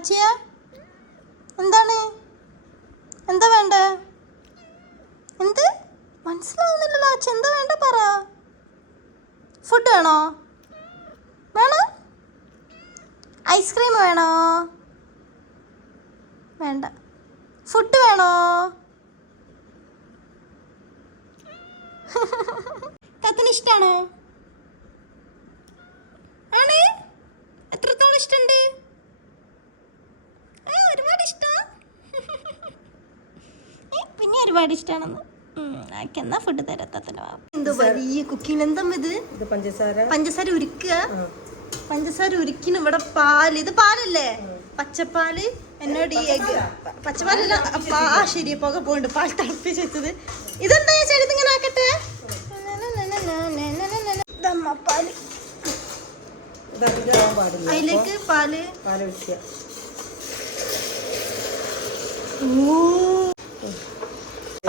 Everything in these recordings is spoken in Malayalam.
അച്ചിയ എന്താണ്? എന്താ വേണ്ട? എന്ത് മനസ്സിലാവുന്നില്ലല്ലോ അച്ഛ. എന്താ വേണ്ട പറ. ഫുഡ് വേണോ? വേണോ? ഐസ്ക്രീം വേണോ? വേണ്ട. ഫുഡ് വേണോ? തത്തിന് ഇഷ്ടാണോ? ആണ്? എത്രത്തോളം ഇഷ്ടമുണ്ട്? ഒരുപാട് ഇഷ്ടം. പിന്നെ ഒരുപാട് ഇഷ്ടമാണെന്ന്. എന്നാ ഫുഡ് തരത്തത്തിന്. എന്തോ വലിയ കുക്കിംഗ്. എന്താ ഇത്? പഞ്ചസാര ഉരുക്കുക. പഞ്ചസാര ഉരുക്കിന്. ഇവിടെ പാല്. ഇത് പാലല്ലേ? പച്ചപ്പാല്. എന്നോട് ഈ എഗ് പച്ചപ്പാലല്ല. ശരി പുക പോണ്ട്. പാൽ തിളപ്പിച്ച് വെച്ചത്. ഇതെന്താ ശരി ഇങ്ങനെ ആക്കട്ടെ. പാല് അതിലേക്ക് പാല്.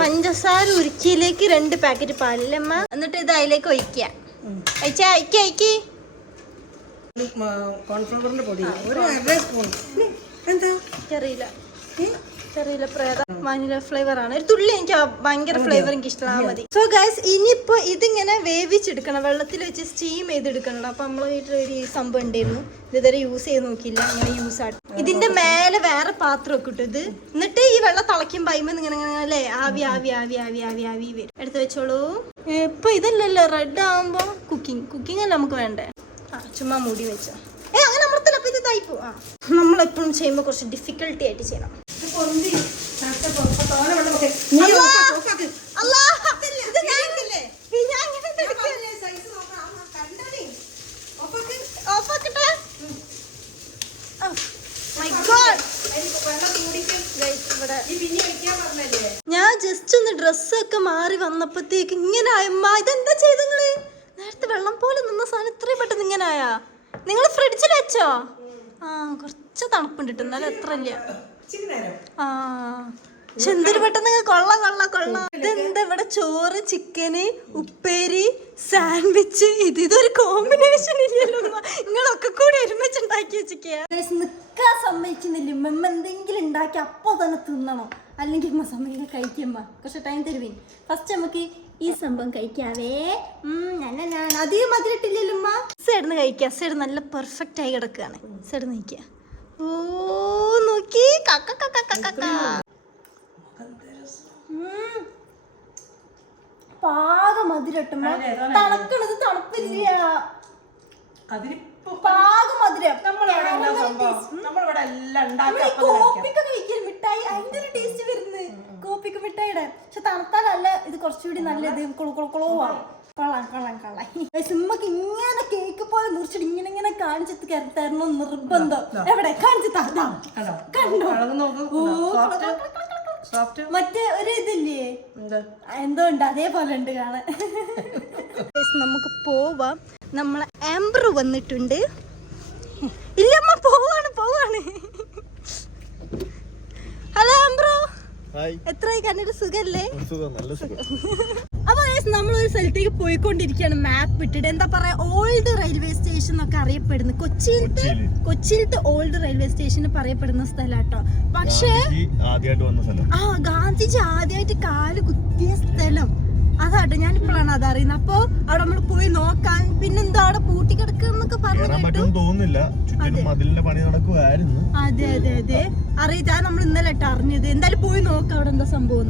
പഞ്ചസാര ഉരുക്കിയിലേക്ക് 2 പാക്കറ്റ് പാലില്ലേ അമ്മ? എന്നിട്ട് ഇത് അതിലേക്ക് ഒഴിക്കുക. അയക്കി കോൺഫ്ലവറിന്റെ പൊടി ഒരു 1/2 സ്പൂൺ. ചെറിയില്ല വാനില ഫ്ലേവർ ആണ്. ഒരു തുള്ളി. എനിക്ക് ഭയങ്കര ഫ്ലേവർ എനിക്ക് ഇഷ്ടമാണ്. മതി. സോ ഗൈസ് ഇനിയിപ്പോ ഇതിങ്ങനെ വേവിച്ചെടുക്കണം. വെള്ളത്തിൽ വെച്ച് സ്റ്റീം ചെയ്തെടുക്കണം. അപ്പൊ നമ്മളെ വീട്ടിൽ ഒരു സംഭവം ഉണ്ടായിരുന്നു. ഇതുവരെ യൂസ് ചെയ്ത് നോക്കിയില്ല. ഇങ്ങനെ യൂസ് ആയിട്ട് ഇതിന്റെ മേലെ വേറെ പാത്രം ഒക്കെ ഇട്ടു. ഇത് എന്നിട്ട് ഈ വെള്ളം തിളയ്ക്കുമ്പോ ഇങ്ങനെ അല്ലേ ആവി വരും. എടുത്ത് വെച്ചോളൂ. ഇപ്പൊ ഇതല്ലല്ലോ റെഡ് ആവുമ്പോ കുക്കിംഗ് അല്ല നമുക്ക് വേണ്ടേ. ചുമ്മാ മൂടി വെച്ചോ. അങ്ങനെ അമർത്തലപ്പോ ഇത് തയ്പ്പോ. നമ്മളെപ്പോഴും ചെയ്യുമ്പോ കുറച്ച് ഡിഫിക്കൽട്ടി ആയിട്ട് ചെയ്യണം. ഞാൻ ജസ്റ്റ് ഒന്ന് ഡ്രസ്സൊക്കെ മാറി വന്നപ്പോഴത്തേക്ക് ഇങ്ങനെ ആയമ്മ. ഇതെന്താ ചെയ്തങ്ങള്? നേരത്തെ വെള്ളം പോലെ നിന്ന സാധനം ഇത്രയും പെട്ടെന്ന് ഇങ്ങനെ ആയാ? നിങ്ങൾ ഫ്രിഡ്ജിൽ വെച്ചോ? കുറച്ച് തണുപ്പുണ്ട് കിട്ടും. എന്നാലും എത്ര ഇല്ല. എന്തൊരു പെട്ടെന്ന് കൊള്ളാം. ഇതെന്താ ഇവിടെ? ചോറ്, ചിക്കന്, ഉപ്പേരി, സാൻഡ്വിച്ച്. ഇതൊരു കോമ്പിനേഷൻ ഇല്ലല്ലോ. നിങ്ങളൊക്കെ കൂടി ഒരുമിച്ചുണ്ടാക്കി വെച്ചിരിക്കുക. നിക്കാൻ സമ്മതിക്കുന്നില്ല. മെമ്മ എന്തെങ്കിലും ഉണ്ടാക്കി അപ്പൊ തന്നെ തിന്നണം. അല്ലെങ്കിൽ ഉമ്മ സമയം കഴിക്കുമ്പോ കുറച്ച് ടൈം തരുവീൻ. ഫസ്റ്റ് നമുക്ക് ഈ സംഭവം കഴിക്കാവേ. അധികം മധുരട്ടില്ലല്ലോ ഉമ്മ. സൈഡിന്ന് കഴിക്കുക. സൈഡ് നല്ല പെർഫെക്റ്റ് ആയി കിടക്കുകയാണ്. സൈഡ് കഴിക്കുക. ഓ നോക്കി പാക മധുരട്ടുമ്പോ തണുക്കണത് തണുപ്പില്ല. പാക മധുരം. കോപ്പിക്ക കഴിക്കല് മിഠായി അതിന്റെ ഒരു ടേസ്റ്റ് വരുന്നത്. കോപ്പിക്ക മിഠായിയുടെ. പക്ഷെ തണുത്താലല്ല ഇത് കുറച്ചുകൂടി നല്ലത്. കൊള്ളാം. സിമ്മക്ക് ഇങ്ങനെ കേക്ക് പോലെ മുറിച്ചിട്ട് ഇങ്ങനെ കാണിച്ചിട്ട് തരണം നിർബന്ധം. എവിടെ കാണിച്ചു കണ്ടോ? മറ്റേ ഒരു ഇതില്ലേ എന്തോ ഉണ്ട് അതേപോലെ ഉണ്ട് കാണാൻ. നമുക്ക് പോവാം. നമ്മളെ ആംബ്രോ വന്നിട്ടുണ്ട്. ഇല്ലമ്മ പോവാണ്. ഹലോ ആംബ്രോ. എത്രയായി കണ്ടിട്ട്? സുഖല്ലേ? അപ്പൊ നമ്മളൊരു സ്ഥലത്തേക്ക് പോയിക്കൊണ്ടിരിക്കുകയാണ്. മാപ്പ് ഇട്ടിട്ട് എന്താ പറയാ ഓൾഡ് റെയിൽവേ സ്റ്റേഷൻ എന്നൊക്കെ അറിയപ്പെടുന്നു. കൊച്ചിയിലത്തെ ഓൾഡ് റെയിൽവേ സ്റ്റേഷൻ പറയപ്പെടുന്ന സ്ഥലാട്ടോ. പക്ഷേ ഗാന്ധിജി ആദ്യമായിട്ട് കാല് കുത്തിയ സ്ഥലം അതാട്ടോ. ഞാനിപ്പോഴാണ് അതറിയുന്നത്. അപ്പൊ അവിടെ നമ്മൾ പോയി നോക്കാൻ. പിന്നെന്താ അവിടെ പൂട്ടിക്കിടക്കുന്നൊക്കെ പറഞ്ഞു. അതെ അറിയാ. നമ്മൾ ഇന്നലെ അറിഞ്ഞത്. എന്തായാലും പോയി നോക്കാം അവിടെ എന്താ സംഭവം.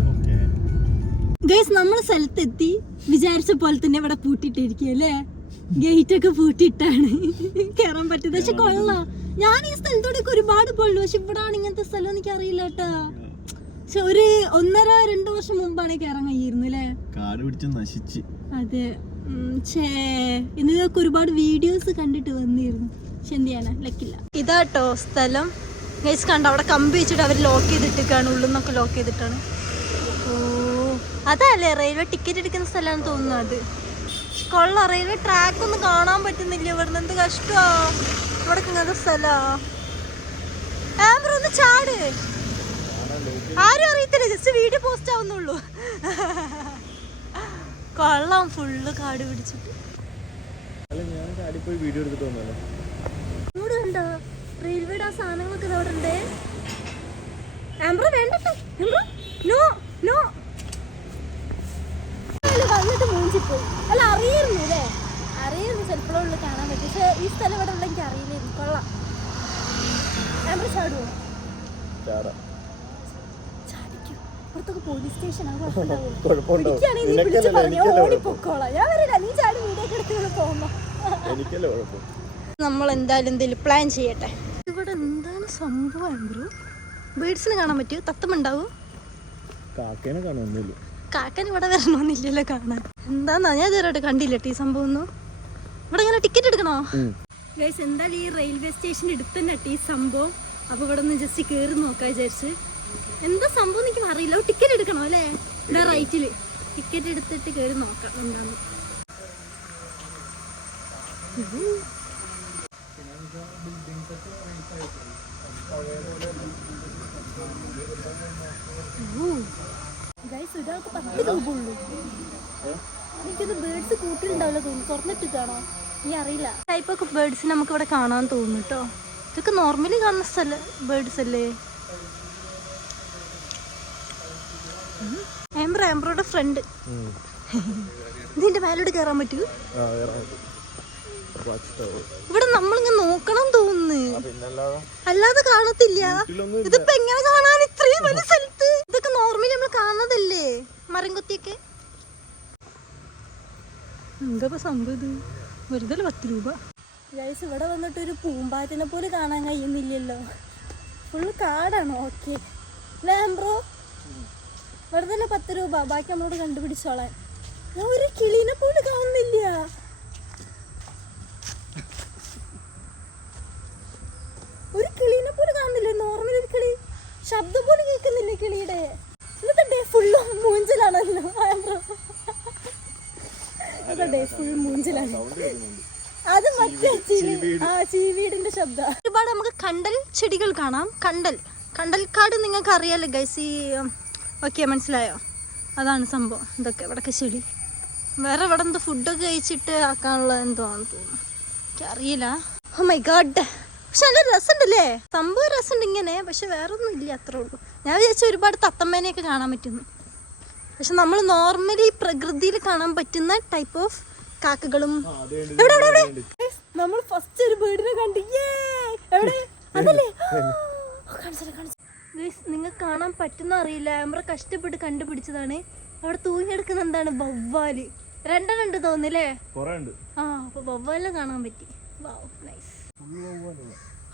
ഗൈസ് നമ്മൾ സ്ഥലത്തെത്തി. വിചാരിച്ച പോലെ തന്നെ ഇവിടെ പൂട്ടിട്ടിരിക്കല്ലേ. ഗേറ്റ് ഒക്കെ പൂട്ടിയിട്ടാണ് കേറാൻ പറ്റിയത്. പക്ഷെ കൊള്ളാം. ഞാൻ ഈ സ്ഥലത്തോടെ ഒരുപാട് പോയുള്ളൂ. പക്ഷെ ഇവിടെ ആണ് ഇങ്ങനത്തെ സ്ഥലം എനിക്ക് അറിയില്ല കേട്ടാ. പക്ഷെ ഒരു 1.5-2 വർഷം മുമ്പാണ് കയറാൻ കഴിയിരുന്നു അല്ലേ. അതെ. ഇതിനൊക്കെ ഒരുപാട് വീഡിയോസ് കണ്ടിട്ട് വന്നിരുന്നു. പക്ഷെ എന്ത് ചെയ്യാനാ ലക്കില്ല. ഇതാട്ടോ സ്ഥലം. ഗൈസ് കണ്ടോ അവിടെ കമ്പി വെച്ചിട്ട് അവർ ലോക്ക് ചെയ്തിട്ടാണ്. ഉള്ളിൽ നിന്നൊക്കെ ലോക്ക് ചെയ്തിട്ടാണ്. ഓ അതല്ലേ റെയിൽവേ ടിക്കറ്റ് എടുക്കുന്ന സ്ഥലമാണെന്ന് തോന്നുന്നു. അത് കൊള്ളാം. റെയിൽവേ ട്രാക്ക് ഒന്നും കാണാൻ പറ്റുന്നില്ല ഇവിടുന്ന്. എന്ത് കഷ്ടമാ. ഇവിടെ ഇങ്ങനത്തെ സ്ഥലാ. ആംബ്രോ ഒന്ന് ചാട്. ആരും അറിയത്തില്ല. ജസ്റ്റ് വീഡിയോ പോസ്റ്റ് ആവുന്നുള്ളൂ. കൊള്ളാം. ഫുള്ള് കാട് പിടിച്ചിട്ട്. ഇവിടെ കണ്ടോ റെയിൽവേയുടെ ആ സാധനങ്ങളൊക്കെ അവിടെ ഉണ്ട്. ആംബ്രോ വേണ്ടട്ടോ, നോ നോ വന്നിട്ട് മൂഞ്ചിപ്പോയി. അല്ല അറിയായിരുന്നു അല്ലേ, അറിയായിരുന്നു ചിലപ്പോഴുള്ള കാണാൻ പറ്റും. പക്ഷെ ഈ സ്ഥലം ഇവിടെ ഉള്ള എനിക്ക് അറിയില്ലായിരുന്നു. കൊള്ളാം. ആംബ്രോ ചാടുവോ? ചാടിക്കോ. പുറത്തൊക്കെ പോലീസ് സ്റ്റേഷൻ ഓടിപ്പോക്കോളാം. ഞാൻ വരില്ല, നീ ചാടി വീഡിയോ എടുത്ത് പോകുമ്പോ. നമ്മൾ എന്തെങ്കിലും പ്ലാൻ ചെയ്യട്ടെ. ഇവിടെ എന്താണ് സംഭവം ബ്രോ? ബേഡ്സിനെ കാണാൻ പറ്റുമോ? തത്തമുണ്ടാവോ? കാക്കന് ഇവിടെ വരണമെന്നില്ലല്ലോ കാണാൻ. എന്താന്നാ ഞാൻ ഇതുവരെ കണ്ടില്ല ഈ സംഭവം ഒന്നും. ഇവിടെ ഇങ്ങനെ ടിക്കറ്റ് എടുക്കണോ? ഗൈസ് എന്തായാലും ഈ റെയിൽവേ സ്റ്റേഷൻ എടുത്ത് തന്നെ ഈ സംഭവം. അപ്പൊ ഇവിടെ ഒന്ന് ജസ്റ്റ് കയറി നോക്കാൻ വിചാരിച്ച്. എന്താ സംഭവം എനിക്ക് അറിയില്ല. ടിക്കറ്റ് എടുക്കണോ അല്ലേ? ഇവിടെ റൈറ്റില് ടിക്കറ്റ് എടുത്തിട്ട് കയറി നോക്കാം എന്താന്ന്. ഒരാൾക്ക് 10 രൂപ ഉള്ളൂ. എനിക്കത് ബേർഡ്സ് കൂട്ടിലുണ്ടാവില്ല തോന്നുന്നു. തുറന്നിട്ടിട്ടാണോ ഈ അറിയില്ല. ടൈപ്പ് ഒക്കെ ബേർഡ്സ് നമുക്ക് ഇവിടെ കാണാൻ തോന്നുന്നു കേട്ടോ. ഇതൊക്കെ നോർമലി കാണുന്ന സ്ഥല ബേർഡ്സ് അല്ലേ? ആംബ്രോയുടെ ഫ്രണ്ട്. ഇതിന്റെ മേലോട്ട് കയറാൻ പറ്റൂ? ഇവിടെ നമ്മളിങ്ങനെ നോക്കണം തോന്നുന്നു, അല്ലാതെ കാണത്തില്ല. ഇതിപ്പോ എങ്ങനെ കാണാൻ ഇത്രയും വലിയ സ്ഥലത്ത്? ഇതൊക്കെ നോർമലി നമ്മൾ കാണുന്നതല്ലേ, മരം കൊത്തിയൊക്കെ. എന്താ സംഭവം ഇത്? വെറുതെ 10 രൂപ. ഗൈസ് ഇവിടെ വന്നിട്ട് ഒരു പൂമ്പാറ്റിനെ പോലെ കാണാൻ കഴിയുന്നില്ലല്ലോ. ഫുള്ള് കാടാണ്. ഓക്കെ ലാംബ്രോ വെറുതെ 10 രൂപ. ബാക്കി നമ്മളോട് കണ്ടുപിടിച്ചോളാൻ. ഞാൻ ഒരു കിളീനെ പോലെ കാണുന്നില്ല. ഒരു കിളീനെ പോലെ കാണുന്നില്ല. നോർമൽ ഒരു കിളി ശബ്ദം പോലും കേൾക്കുന്നില്ല കിളിയുടെ. ഇന്നത്തെ ഫുള്ള് മൂഞ്ചലാണല്ലോ. ഫുൾ മൂഞ്ചലാണ്. അത് മറ്റേ ചീവീടിന്റെ ശബ്ദം. ഒരുപാട് നമുക്ക് കണ്ടൽ ചെടികൾ കാണാം. കണ്ടൽക്കാട് നിങ്ങൾക്ക് അറിയാലോ ഗൈസ്. ഈ ഓക്കെ മനസ്സിലായോ? അതാണ് സംഭവം. ഇതൊക്കെ ഇവിടൊക്കെ ചെടി. വേറെ ഇവിടെ എന്തോ ഫുഡൊക്കെ കഴിച്ചിട്ട് ആക്കാനുള്ള എന്തോ ആണെന്ന് തോന്നുന്നു, എനിക്കറിയില്ല. Oh my God. പക്ഷെ നല്ല രസമുണ്ടല്ലേ സംഭവം. രസമുണ്ട് ഇങ്ങനെ. പക്ഷെ വേറെ ഒന്നും ഇല്ല, അത്രേ ഉള്ളൂ. ഞാൻ വിചാരിച്ച ഒരുപാട് തത്തമ്മേനെയൊക്കെ കാണാൻ പറ്റുന്നു. പക്ഷെ നമ്മൾ നോർമലി പ്രകൃതിയിൽ കാണാൻ പറ്റുന്ന ടൈപ്പ് ഓഫ് കാക്കകളും. നമ്മൾ ഫസ്റ്റ് ഒരു ബേർഡിനെ കണ്ടു. എവിടെ? അതല്ലേ നിങ്ങൾക്ക് കാണാൻ പറ്റുന്ന അറിയില്ല. നമ്മൾ കഷ്ടപ്പെട്ട് കണ്ടുപിടിച്ചതാണ്. അവിടെ തൂങ്ങിയെടുക്കുന്ന എന്താണ്? വവ്വാല്. 2 ഉണ്ട് തോന്നില്ലേ? ആ അപ്പൊ വവ്വാലിനെ കാണാൻ പറ്റി.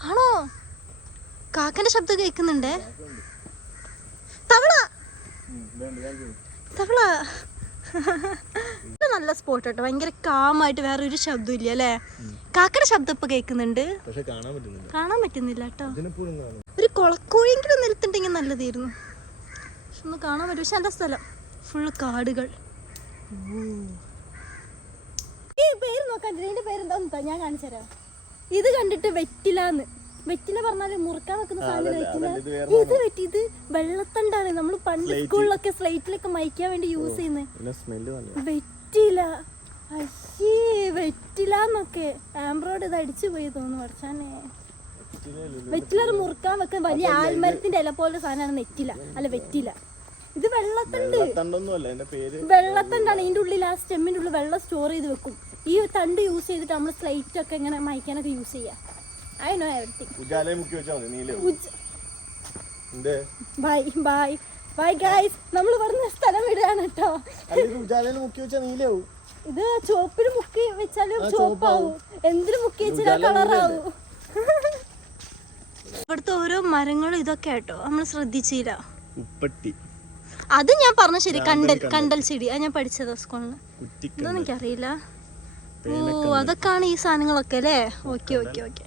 ആണോ? കാക്കന്റെ ശബ്ദം കേൾക്കുന്നുണ്ടേ. തവള തവള നല്ല സ്പോട്ട് കേട്ടോ. ഭയങ്കര കാമായിട്ട് വേറെ ഒരു ശബ്ദം ഇല്ല അല്ലേ? കാക്കയുടെ ശബ്ദം ഇപ്പൊ കേൾക്കുന്നുണ്ട്, കാണാൻ പറ്റുന്നില്ല കേട്ടോ. ഒരു കൊളക്കോയെങ്കിലും നിലത്തുണ്ടെങ്കിൽ നല്ലതായിരുന്നു. പക്ഷെ ഒന്ന് കാണാൻ പറ്റും. പക്ഷെ നല്ല സ്ഥലം ഫുള്ള് കാടുകൾ. ഈ പേര് നോക്കാൻ ഇതിന്റെ പേരെന്താ ഞാൻ കാണിച്ചു തരാം. ഇത് കണ്ടിട്ട് വെറ്റിലാന്ന്. വെറ്റില പറഞ്ഞാല് മുറുക്കാൻ വെക്കുന്ന സാധനം വെറ്റില. ഇത് ഇത് വെള്ളത്തണ്ടാണ്. നമ്മൾ പണ്ട് സ്കൂളിലൊക്കെ സ്ലൈറ്റിലൊക്കെ മൈക്കാൻ വേണ്ടി യൂസ് ചെയ്യുന്നത് വെറ്റില. അയ്യേ വെറ്റിലാന്നൊക്കെ. ആംബ്രോഡ് ഇത് അടിച്ചു പോയി തോന്നുന്നു. പഠിച്ചാനേ വെറ്റില മുറുക്കാൻ വെക്കാൻ വലിയ ആൽമരത്തിന്റെ ഇല പോലെ സാധനമാണ് നെറ്റില, അല്ല വെറ്റില. ഇത് വെള്ളത്തണ്ട്. വെള്ളത്തണ്ടാണ്. ഇതിന്റെ ഉള്ളിൽ ആ സ്റ്റെമ്മിന്റെ ഉള്ളിൽ വെള്ളം സ്റ്റോർ ചെയ്ത് വെക്കും. ഈ തണ്ട് യൂസ് ചെയ്തിട്ട് നമ്മൾ സ്ലൈറ്റ് ഒക്കെ ഇങ്ങനെ മൈക്കാനൊക്കെ യൂസ് ചെയ്യാം. I know everything. Bye bye bye guys. നമ്മൾ പറഞ്ഞ സ്ഥലം വിടുകയാണ് കേട്ടോ. ഇത് ചോപ്പില് മുക്കി വെച്ചാലും ചോപ്പാവും, എന്തിനു മുക്കി വെച്ചാൽ കളറാവും. ഇവിടുത്തെ ഓരോ മരങ്ങളും ഇതൊക്കെ കേട്ടോ നമ്മൾ ശ്രദ്ധിച്ചില്ല. അത് ഞാൻ പറഞ്ഞ ശരി. കണ്ടൽ ചെടി അത് ഞാൻ പഠിച്ചതാ സ്കൂളിൽ. ഇതൊന്നും എനിക്കറിയില്ല. ഓ അതൊക്കെയാണ് ഈ സാധനങ്ങളൊക്കെ അല്ലേ? ഓക്കെ ഓക്കെ ഓക്കെ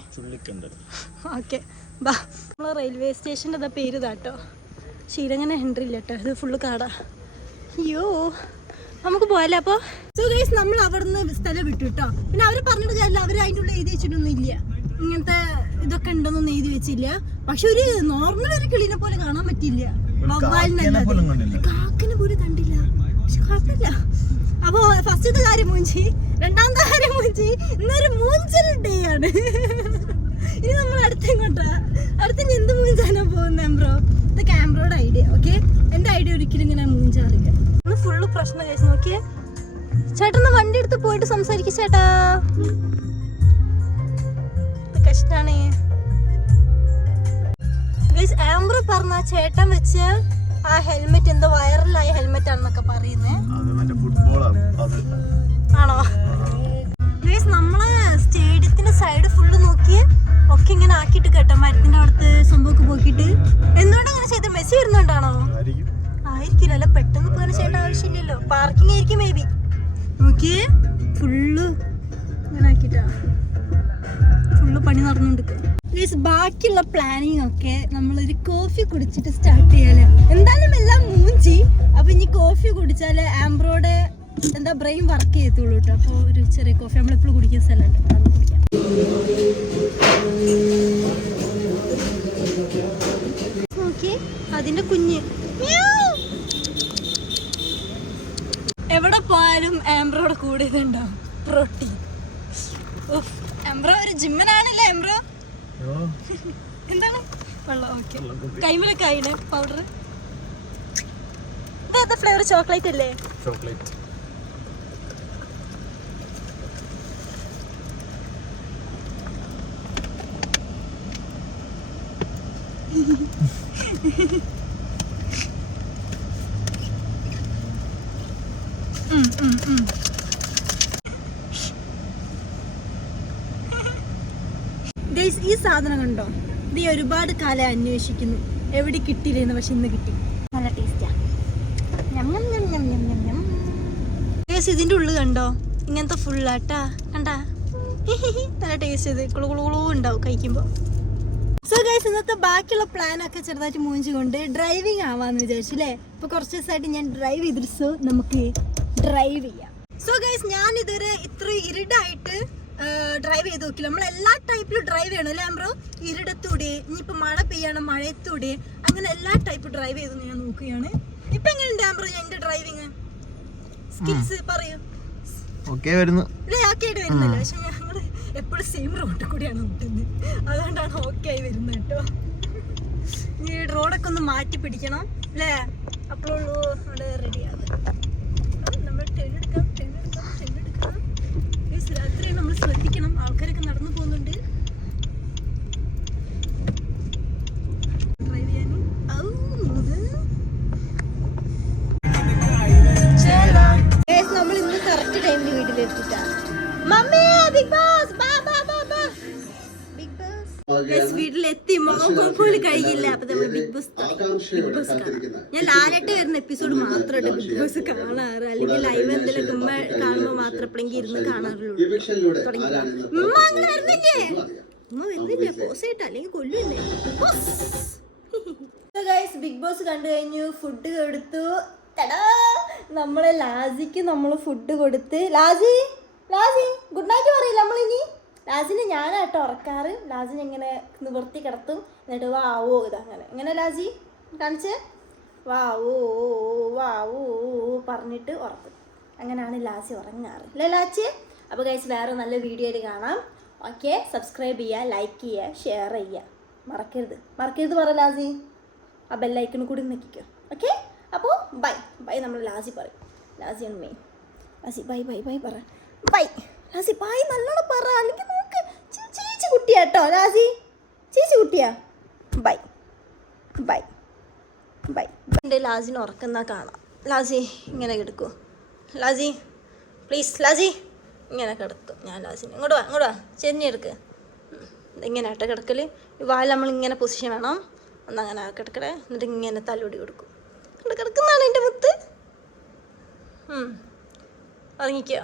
ഓക്കെ ബാ. നമ്മൾ റെയിൽവേ സ്റ്റേഷൻ്റെ പേര് ഇതാട്ടോ. ശീലങ്ങനെ എൻട്രി ഇല്ല കേട്ടോ. ഇത് ഫുള്ള് കാടാ. അയ്യോ നമുക്ക് പോയല്ലേ അപ്പോൾ. സോ ഗൈസ് നമ്മൾ അവിടെ നിന്ന് സ്ഥലം വിട്ടു കേട്ടോ. പിന്നെ അവർ പറഞ്ഞിട്ട് കാര്യമില്ല, അവർ അതിൻ്റെ ഉള്ളിൽ എഴുതി വെച്ചിട്ടൊന്നും ഇല്ല. ഇങ്ങനത്തെ ഇതൊക്കെ ഉണ്ടെന്നൊന്നും എഴുതി വെച്ചില്ല. പക്ഷെ ഒരു നോർമൽ ഒരു കിളിനെ പോലെ കാണാൻ പറ്റില്ല. കാക്കനെ പോലും കണ്ടില്ല. പക്ഷെ കുഴപ്പമില്ല. അപ്പൊ ഫസ്റ്റത്തെ കാര്യം മൂഞ്ചി, രണ്ടാമത്തെ കാര്യം മൂഞ്ചി. ഇന്നൊരു മൂഞ്ചൽ ഡേ ആണ്. ഇനി നമ്മൾ അടുത്ത എന്ത് മൂഞ്ചാനാ പോകുന്നേ ബ്രോ? ഇത് ക്യാമറയുടെ ഐഡിയ. ഓക്കെ, എന്റെ ഐഡിയ ഒരിക്കലും ഇങ്ങനെ മൂഞ്ചാറില്ല. ഫുള്ള് പ്രശ്നം കഴിച്ച് നോക്കിയേ. ചേട്ടന് വണ്ടി എടുത്ത് പോയിട്ട് സംസാരിക്കും ചേട്ടാ. ഇത് കഷ്ടാണ്. ആംബ്രോ പറഞ്ഞ ചേട്ടൻ വെച്ച ആ ഹെൽമെറ്റ് എന്തോ വൈറലായ ഹെൽമെറ്റ് ആണെന്നൊക്കെ പറയുന്നേ. ആണോ? നമ്മളെ സ്റ്റേഡിയത്തിന്റെ സൈഡ് ഫുള്ള് നോക്കിയേ ഒക്കെ ഇങ്ങനെ ആക്കിയിട്ട് കേട്ടോ, മരത്തിന്റെ അവിടുത്തെ സംഭവമൊക്കെ പോക്കിട്ട്. എന്തുകൊണ്ട് അങ്ങനെ ചെയ്ത? മെസ്സി വരുന്നുണ്ടാണോ? ആയിരിക്കില്ല, അല്ല പെട്ടെന്ന് പോകാൻ ചെയ്യേണ്ട ആവശ്യമില്ലല്ലോ. പാർക്കിംഗ് ആയിരിക്കും മേ ബി. നോക്കിയേ ഫുള്ള് ഇങ്ങനെ ആക്കിട്ടാ ഫുള്ള് പണി നടന്നുകൊണ്ടിരിക്കുക. ബാക്കിയുള്ള പ്ലാനിങ് ഒക്കെ നമ്മളൊരു കോഫി കുടിച്ചിട്ട് സ്റ്റാർട്ട് ചെയ്യാലേ. എന്തായാലും എല്ലാം മൂഞ്ചി. അപ്പൊ ഇനി കോഫി കുടിച്ചാല് ആംബ്രോയുടെ എന്താ ബ്രെയിൻ വർക്ക് ചെയ്യത്തുള്ളൂ കേട്ടോ. അപ്പോൾ ഒരു ചെറിയ കോഫി നമ്മളെപ്പോഴും കുടിക്കുന്ന സ്ഥലമുണ്ട്, അത് കുടിക്കാം. നോക്കി അതിന്റെ കുഞ്ഞ് എവിടെ പോയാലും ആംബ്രോയുടെ കൂടെ ഇതുണ്ടാവും, പ്രോട്ടീൻ. ആംബ്രോ ഒരു ജിമ്മനാണല്ലേ ആംബ്രോ? എന്താണ് വെള്ളം? ഓക്കെ, കൈമലൊക്കെ ആയില്ലേ പൗഡർ? ഇതേതാ ഫ്ലേവർ? ചോക്ലേറ്റ് അല്ലേ? ചോക്ലേറ്റ്. ഈ സാധനം കണ്ടോ? ഇത് ഒരുപാട് കാലം അന്വേഷിക്കുന്നു, എവിടെ കിട്ടിയില്ലെന്ന്. പക്ഷെ ഇന്ന് കിട്ടി. നല്ല ടേസ്റ്റാ. ഇതിന്റെ ഉള്ളിൽ കണ്ടോ? ഇങ്ങനത്തെ ഫുള്ളാട്ടാ കണ്ടാ? നല്ല ടേസ്റ്റ്. ഇത് കുളു ഉണ്ടാവും കഴിക്കുമ്പോ. സോ ഗൈസ്, ഇന്നത്തെ ബാക്കിയുള്ള പ്ലാനൊക്കെ ചെറുതായിട്ട് മൂഞ്ചുകൊണ്ട് ഡ്രൈവിംഗ് ആവാന്ന് വിചാരിച്ചു അല്ലേ. ഇപ്പൊ കുറച്ച് ദിവസമായിട്ട് ഞാൻ ഡ്രൈവ് ചെയ്തിട്ട്, സോ നമുക്ക് ഡ്രൈവ് ചെയ്യാം. സോ ഗൈസ്, ഞാൻ ഇതുവരെ ഇത്ര ഇരുടായിട്ട് ഡ്രൈവ് ചെയ്ത് നോക്കില്ല. നമ്മൾ എല്ലാ ടൈപ്പിലും ഡ്രൈവ് ചെയ്യണം അല്ലേ ആംബ്രോ? ഇരുടത്തൂടെ, ഇനിയിപ്പോൾ മഴ പെയ്യണം മഴയത്തൂടെ, അങ്ങനെ എല്ലാ ടൈപ്പ് ഡ്രൈവ് ചെയ്ത് ഞാൻ നോക്കുകയാണ്. ഇപ്പൊ എങ്ങനെയുണ്ട് ആംബ്രോ എന്റെ ഡ്രൈവിങ് സ്കിൽസ്? പറയൂ. ഓക്കെ വരുന്നു അല്ലേ? ഓക്കെ ആയിട്ട് വരുന്നില്ല, പക്ഷെ ഞങ്ങള് എപ്പോഴും സെയിം റോഡിൽ കൂടിയാണ് ഓട്ടുന്നത്, അതുകൊണ്ടാണ് ഓക്കെ ആയി വരുന്നത് കേട്ടോ. ഈ റോഡൊക്കെ ഒന്ന് മാറ്റി പിടിക്കണം അല്ലേ, അപ്പോഴുള്ളൂ അവിടെ റെഡിയാകും. നമ്മൾ ടെന്നെടുക്കാം. രാത്രി നമ്മൾ ശ്രദ്ധിക്കണം, ആൾക്കാരൊക്കെ നടന്നു പോകുന്നുണ്ട് ഡ്രൈവ് ചെയ്യാൻ. നമ്മൾ ഇന്ന് കറക്റ്റ് ടൈമിൽ വീട്ടിലെത്തിട്ടാ. വീട്ടിലെത്തി പോലും കഴിയില്ല. അപ്പൊ നമ്മള് ബിഗ് ബോസ് ഞാൻ ലാലേട്ട് വരുന്ന എപ്പിസോഡ് മാത്രമായിട്ട് ബിഗ് ബോസ് കാണാറ്, അല്ലെങ്കിൽ ലൈവ് എന്തെങ്കിലും ഉമ്മ കാണുമ്പോ മാത്രം എപ്പോഴെങ്കിലും ഇരുന്ന് കാണാറുള്ളൂ. ഉമ്മ അങ്ങനെ വരുന്നില്ലേ? ഉമ്മ വരുന്നില്ലേ? പോസായിട്ട് അല്ലെങ്കിൽ കൊല്ലൂല്ലേ? ബിഗ് ബോസ് കണ്ടു കഴിഞ്ഞു, ഫുഡ് കൊടുത്തു. നമ്മളെ ലാസിക്ക് നമ്മൾ ഫുഡ് കൊടുത്ത്. ലാസി ഗുഡ് നൈറ്റ് പറയില്ല നമ്മളിനി. ലാസിനെ ഞാനാട്ടോ ഉറക്കാറ്. ലാസിനെ ഇങ്ങനെ നിവർത്തി കിടത്തും, എന്നിട്ട് വാവോ ഇതങ്ങനെ ഇങ്ങനെ ലാസി കാണിച്ച് വാവോ പറഞ്ഞിട്ട് ഉറക്കും. അങ്ങനെയാണ് ലാസി ഉറങ്ങാറ് അല്ലേ ലാച്ചി? അപ്പോൾ ഗൈസ്, വേറെ നല്ല വീഡിയോ ആയിട്ട് കാണാം. ഓക്കെ, സബ്സ്ക്രൈബ് ചെയ്യുക, ലൈക്ക് ചെയ്യുക, ഷെയർ ചെയ്യുക, മറക്കരുത് പറ ലാസി. ആ ബെല്ലൈക്കൺ കൂടി നിൽക്കിക്കോ. ഓക്കെ, അപ്പോൾ ബൈ നമ്മൾ ലാസി പറയും. ലാസിയാണ് മെയിൻ. ലാസി ബൈ പറ. ബൈ ലാസി, ബൈ നല്ലോണം പറ, അല്ലെങ്കിൽ നോക്ക് ചേച്ചി കുട്ടിയാട്ടോ ലാസി, ചേച്ചി കുട്ടിയാ. ബൈ എൻ്റെ ലാസിനെ ഉറക്കുന്ന കാണാം. ലാസി ഇങ്ങനെ കിടക്കൂ. ലാസി പ്ലീസ്, ലാസി ഇങ്ങനെ കിടത്തും ഞാൻ ലാസിനെ. ഇങ്ങോട്ട് വാ ചെരിഞ്ഞെടുക്ക്. ഇങ്ങനെ ആട്ടെ കിടക്കല്. ഈ വാൽ നമ്മളിങ്ങനെ പൊസിഷൻ വേണം. ഒന്നങ്ങനെ കിടക്കടേ, എന്നിട്ട് ഇങ്ങനെ തലോടി കൊടുക്കും. ഇവിടെ കിടക്കുന്നതാണ് എൻ്റെ മുത്ത്. ഉറങ്ങിക്കോ.